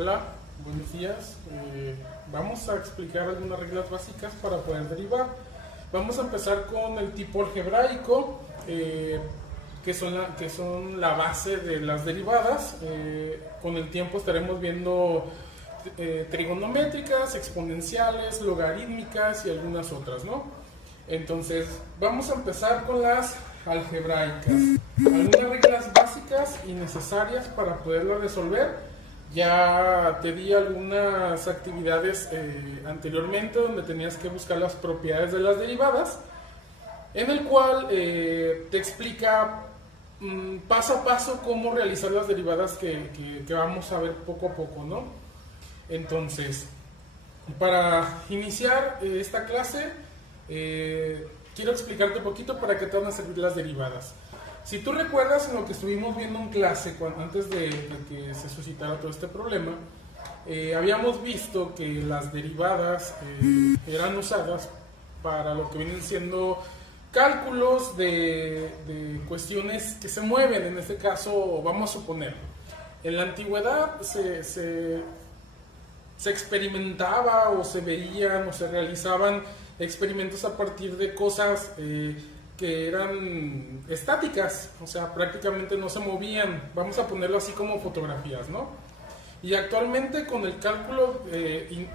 Hola, buenos días. Vamos a explicar algunas reglas básicas para poder derivar. Vamos a empezar con el tipo algebraico, que son la base de las derivadas. Con el tiempo estaremos viendo trigonométricas, exponenciales, logarítmicas y algunas otras, ¿no? Entonces, vamos a empezar con las algebraicas. Algunas reglas básicas y necesarias para poderlas resolver. Ya te di algunas actividades anteriormente donde tenías que buscar las propiedades de las derivadas, en el cual te explica paso a paso cómo realizar las derivadas que vamos a ver poco a poco, ¿no? Entonces, para iniciar esta clase, quiero explicarte un poquito para qué te van a servir las derivadas. Si tú recuerdas en lo que estuvimos viendo en clase antes de que se suscitara todo este problema, habíamos visto que las derivadas eran usadas para lo que vienen siendo cálculos de cuestiones que se mueven. En este caso, vamos a suponer, en la antigüedad se experimentaba o se veían o se realizaban experimentos a partir de cosas que eran estáticas, o sea, prácticamente no se movían. Vamos a ponerlo así como fotografías, ¿no? Y actualmente con el cálculo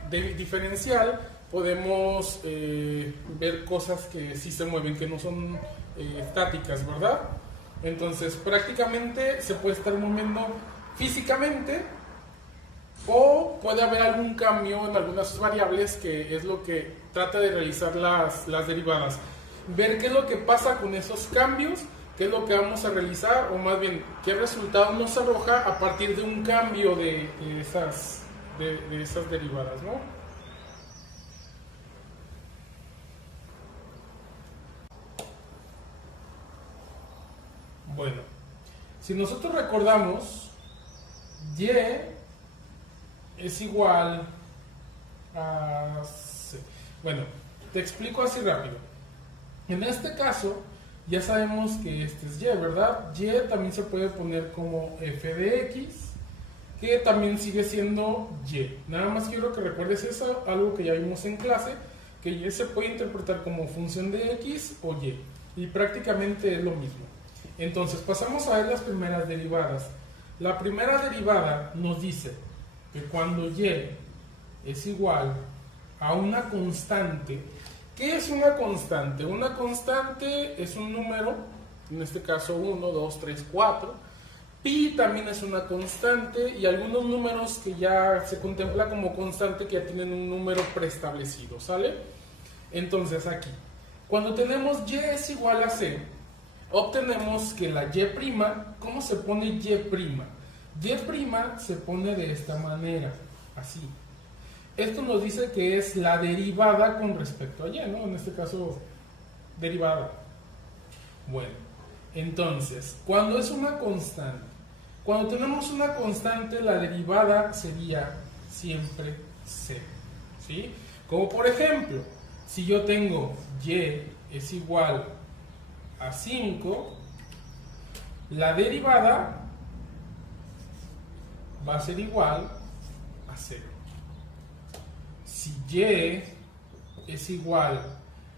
diferencial podemos ver cosas que sí se mueven, que no son estáticas, ¿verdad? Entonces prácticamente se puede estar moviendo físicamente, o puede haber algún cambio en algunas variables, que es lo que trata de realizar las derivadas. Ver qué es lo que pasa con esos cambios, qué es lo que vamos a realizar, o más bien, qué resultado nos arroja a partir de un cambio de esas derivadas, ¿no? Bueno, si nosotros recordamos, y es igual a C. Bueno, te explico así rápido. En este caso, ya sabemos que este es y, ¿verdad? Y también se puede poner como f de x, que también sigue siendo y. Nada más quiero que recuerdes eso, algo que ya vimos en clase, que y se puede interpretar como función de x o y, y prácticamente es lo mismo. Entonces, pasamos a ver las primeras derivadas. La primera derivada nos dice que cuando y es igual a una constante. ¿Qué es una constante? Una constante es un número, en este caso 1, 2, 3, 4. Pi también es una constante, y algunos números que ya se contempla como constante que ya tienen un número preestablecido, ¿sale? Entonces aquí, cuando tenemos y es igual a c, obtenemos que la y', ¿cómo se pone y'? Y' se pone de esta manera, así. Esto nos dice que es la derivada con respecto a y, ¿no? En este caso, derivada. Bueno, entonces, cuando es una constante, cuando tenemos una constante, la derivada sería siempre c, ¿sí? Como por ejemplo, si yo tengo y es igual a 5, la derivada va a ser igual a 0. Si y es igual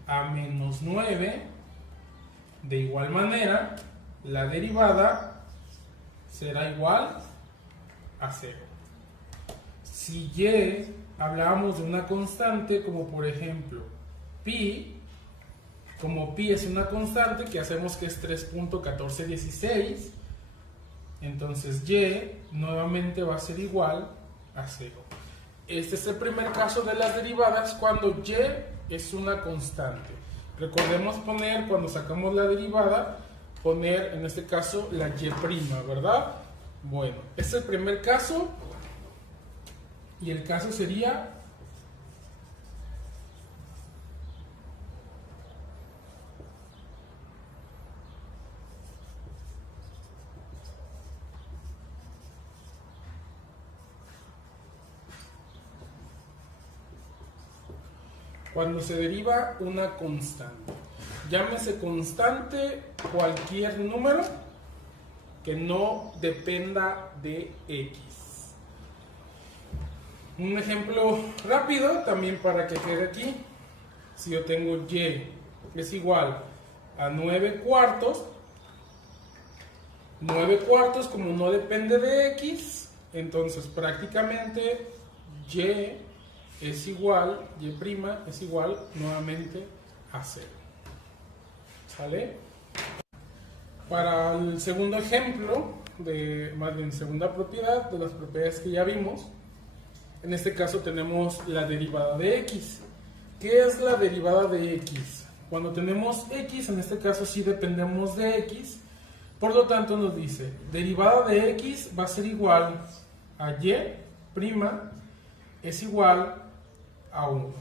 a menos 9, de igual manera, la derivada será igual a 0. Si y hablábamos de una constante, como por ejemplo pi, como pi es una constante que hacemos que es 3.1416, entonces y nuevamente va a ser igual a 0. Este es el primer caso de las derivadas cuando y es una constante. Recordemos poner, cuando sacamos la derivada, poner en este caso la y', ¿verdad? Bueno, este es el primer caso, y el caso sería cuando se deriva una constante. Llámese constante cualquier número que no dependa de x. Un ejemplo rápido también para que quede aquí. Si yo tengo y es igual a 9 cuartos, 9 cuartos como no depende de x, entonces prácticamente y es igual, y' es igual nuevamente a 0. ¿Sale? Para el segundo ejemplo, más bien segunda propiedad de las propiedades que ya vimos, en este caso tenemos la derivada de x. ¿Qué es la derivada de x? Cuando tenemos x, en este caso sí dependemos de x, por lo tanto nos dice, derivada de x va a ser igual a y' es igual a 1.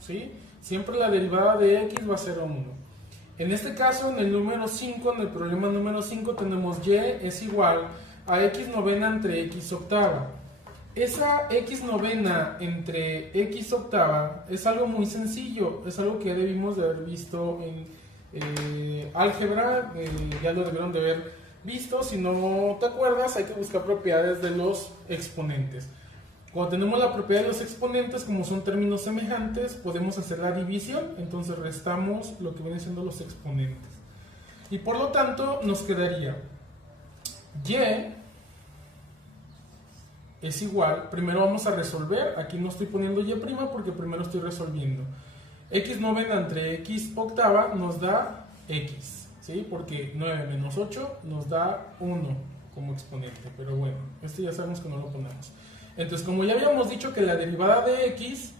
¿Sí? Siempre la derivada de x va a ser a 1. En este caso, en el número 5, en el problema número 5, tenemos y es igual a x novena entre x octava. Esa x novena entre x octava es algo muy sencillo, es algo que debimos de haber visto en álgebra, ya lo debieron de haber visto. Si no te acuerdas, hay que buscar propiedades de los exponentes. Cuando tenemos la propiedad de los exponentes, como son términos semejantes, podemos hacer la división, entonces restamos lo que vienen siendo los exponentes. Y por lo tanto nos quedaría y es igual, primero vamos a resolver, aquí no estoy poniendo y' porque primero estoy resolviendo. X novena entre x octava nos da x, ¿sí? Porque 9 menos 8 nos da 1 como exponente, pero bueno, esto ya sabemos que no lo ponemos. Entonces, como ya habíamos dicho que la derivada de x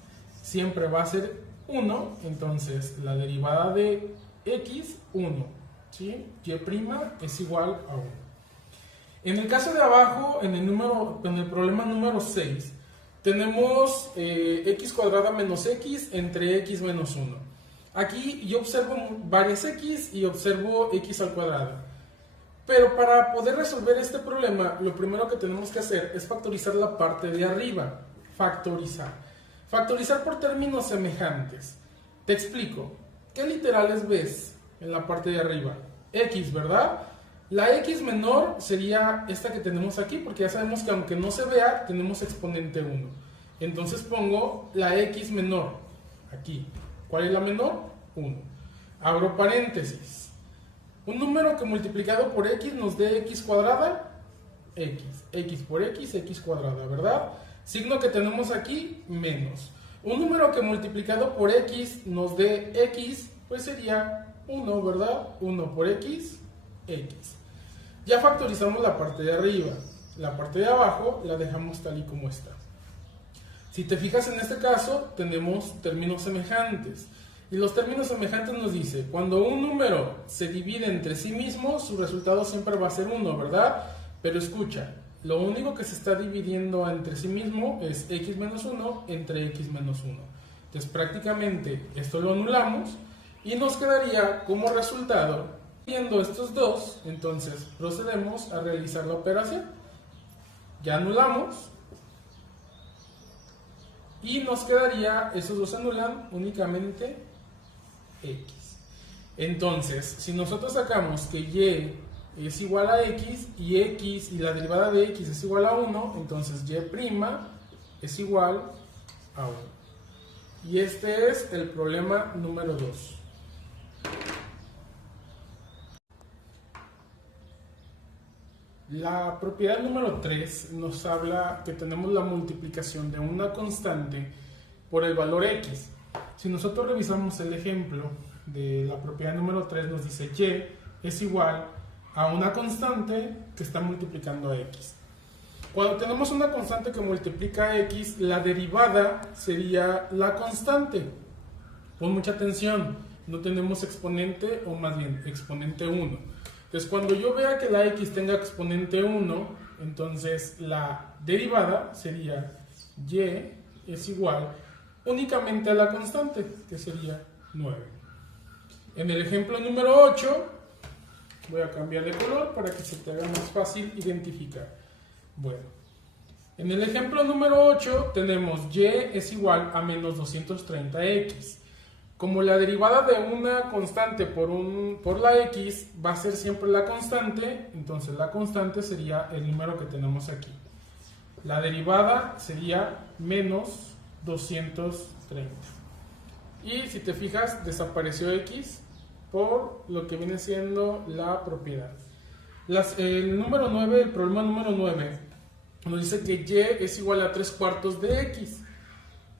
siempre va a ser 1, entonces la derivada de x, 1, ¿sí? Y' es igual a 1. En el caso de abajo, en el problema número 6, tenemos x cuadrada menos x entre x menos 1. Aquí yo observo varias x y observo x al cuadrado. Pero para poder resolver este problema, lo primero que tenemos que hacer es factorizar la parte de arriba. Factorizar. Factorizar por términos semejantes. Te explico. ¿Qué literales ves en la parte de arriba? X, ¿verdad? La x menor sería esta que tenemos aquí, porque ya sabemos que aunque no se vea, tenemos exponente 1. Entonces pongo la x menor aquí. ¿Cuál es la menor? 1. Abro paréntesis. Un número que multiplicado por x nos dé x cuadrada, x. X por x cuadrada, ¿verdad? Signo que tenemos aquí, menos. Un número que multiplicado por x nos dé x, pues sería 1, ¿verdad? 1 por x, x. Ya factorizamos la parte de arriba. La parte de abajo la dejamos tal y como está. Si te fijas en este caso, tenemos términos semejantes. Y los términos semejantes nos dice, cuando un número se divide entre sí mismo, su resultado siempre va a ser 1, ¿verdad? Pero escucha, lo único que se está dividiendo entre sí mismo es x menos 1 entre x menos 1. Entonces prácticamente esto lo anulamos y nos quedaría como resultado, viendo estos dos, entonces procedemos a realizar la operación. Ya anulamos y nos quedaría, esos dos anulan únicamente x. Entonces, si nosotros sacamos que y es igual a x y la derivada de x es igual a 1, entonces y' es igual a 1. Y este es el problema número 2. La propiedad número 3 nos habla que tenemos la multiplicación de una constante por el valor x. Si nosotros revisamos el ejemplo de la propiedad número 3, nos dice y es igual a una constante que está multiplicando a x. Cuando tenemos una constante que multiplica a x, la derivada sería la constante. Pon mucha atención, no tenemos exponente, o más bien exponente 1. Entonces, cuando yo vea que la x tenga exponente 1, entonces la derivada sería y es igual únicamente a la constante, que sería 9. En el ejemplo número 8, voy a cambiar de color para que se te haga más fácil identificar. Bueno, en el ejemplo número 8 tenemos y es igual a menos 230x. Como la derivada de una constante por la x va a ser siempre la constante, entonces la constante sería el número que tenemos aquí. La derivada sería menos 230. Y si te fijas, desapareció x por lo que viene siendo la propiedad. El número 9, el problema número 9, nos dice que y es igual a 3/4 de x.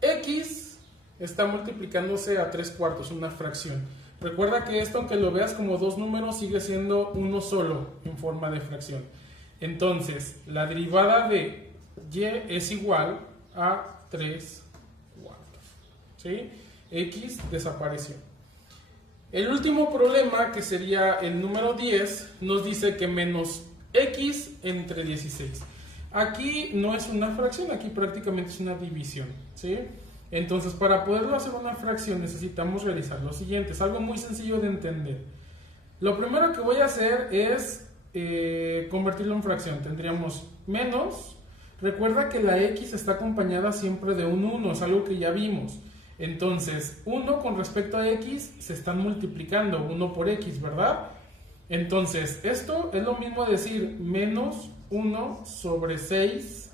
X está multiplicándose a 3/4, una fracción. Recuerda que esto, aunque lo veas como dos números, sigue siendo uno solo en forma de fracción. Entonces, la derivada de y es igual a 3/4. ¿Sí? X desapareció. El último problema, que sería el número 10, nos dice que menos x entre 16. Aquí no es una fracción, aquí prácticamente es una división, ¿sí? Entonces, para poderlo hacer una fracción necesitamos realizar lo siguiente. Es algo muy sencillo de entender. Lo primero que voy a hacer es convertirlo en fracción. Tendríamos menos. Recuerda que la x está acompañada siempre de un 1, es algo que ya vimos. Entonces, 1 con respecto a x se están multiplicando, 1 por x, ¿verdad? Entonces, esto es lo mismo decir menos 1 sobre 16,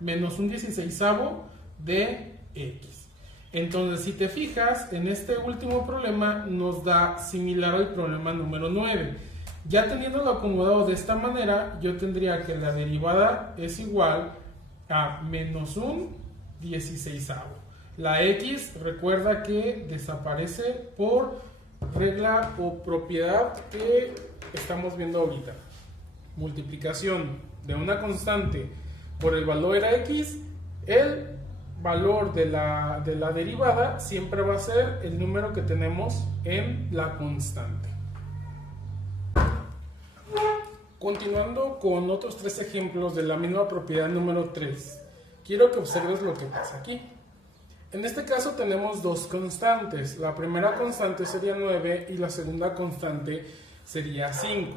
menos un 16avo de x. Entonces, si te fijas, en este último problema nos da similar al problema número 9. Ya teniéndolo acomodado de esta manera, yo tendría que la derivada es igual a menos un 16avo. La x, recuerda que desaparece por regla o propiedad que estamos viendo ahorita. Multiplicación de una constante por el valor de la x, el valor de la derivada siempre va a ser el número que tenemos en la constante. Continuando con otros tres ejemplos de la misma propiedad número 3, quiero que observes lo que pasa aquí. En este caso tenemos dos constantes. La primera constante sería 9 y la segunda constante sería 5.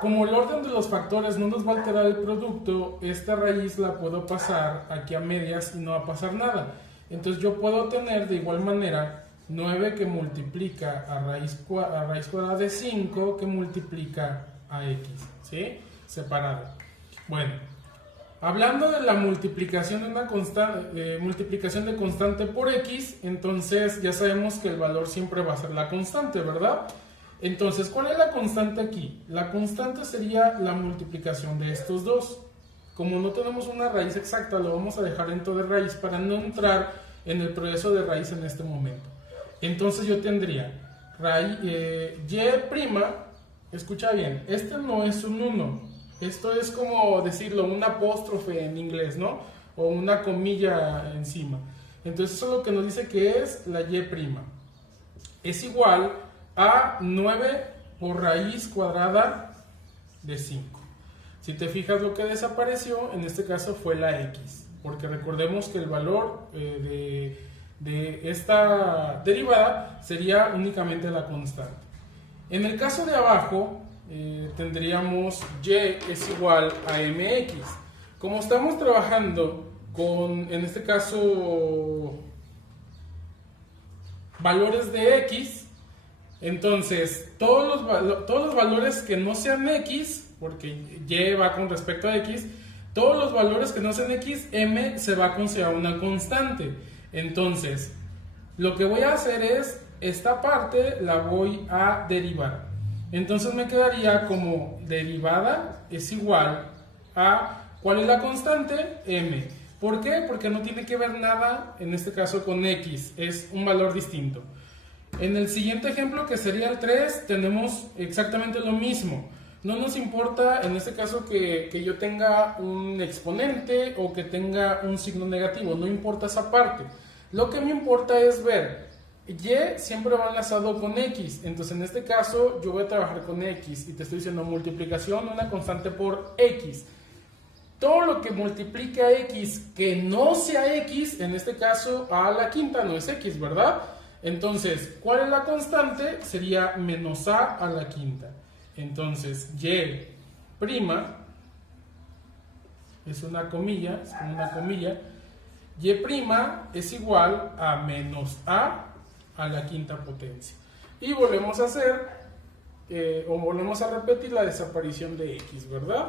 Como el orden de los factores no nos va a alterar el producto, esta raíz la puedo pasar aquí a medias y no va a pasar nada. Entonces yo puedo tener de igual manera 9 que multiplica a raíz cuadrada de 5 que multiplica a x, ¿sí? Separado. Bueno, hablando de la multiplicación de una constante, multiplicación de constante por x, entonces ya sabemos que el valor siempre va a ser la constante, ¿verdad? Entonces, ¿cuál es la constante aquí? La constante sería la multiplicación de estos dos. Como no tenemos una raíz exacta, lo vamos a dejar dentro de raíz para no entrar en el proceso de raíz en este momento. Entonces yo tendría y', escucha bien, este no es un 1, esto es como decirlo, un apóstrofe en inglés, ¿no? O una comilla encima. Entonces eso es lo que nos dice que es la y'. Es igual a 9 por raíz cuadrada de 5. Si te fijas, lo que desapareció en este caso fue la x, porque recordemos que el valor de esta derivada sería únicamente la constante. En el caso de abajo tendríamos y es igual a mx. Como estamos trabajando con, en este caso, valores de x, entonces todos los valores que no sean x, porque y va con respecto a x, todos los valores que no sean x, m se va a considerar una constante. Entonces, lo que voy a hacer es, esta parte la voy a derivar. Entonces me quedaría como derivada es igual a, ¿cuál es la constante? M. ¿Por qué? Porque no tiene que ver nada, en este caso, con x, es un valor distinto. En el siguiente ejemplo, que sería el 3, tenemos exactamente lo mismo. No nos importa, en este caso, que yo tenga un exponente o que tenga un signo negativo, no importa esa parte. Lo que me importa es ver, y siempre va enlazado con x, entonces en este caso yo voy a trabajar con x y te estoy diciendo multiplicación, una constante por x. Todo lo que multiplique a x que no sea x, en este caso a la quinta no es x, ¿verdad? Entonces, ¿cuál es la constante? Sería menos a la quinta. Entonces, y' es una comilla, es como una comilla, y' es igual a menos a la quinta potencia. Y volvemos a hacer, o volvemos a repetir la desaparición de x, ¿verdad?